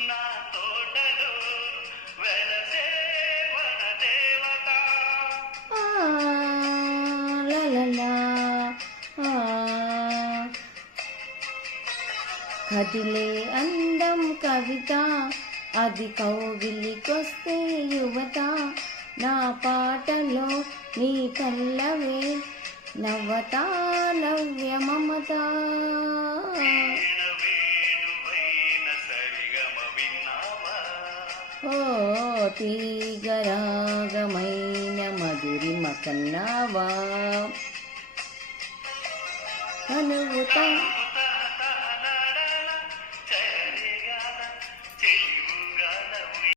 నా తోటలో వెలసే వన దేవత. లలలా కదిలే అందం కవిత, అది కౌగిలికొస్తే యువత. నా పాటలో నీ పల్లవే నవత నవ్య మమత. ఓ తీగరాగమైన మధురిమ కన్నావా కనువుతా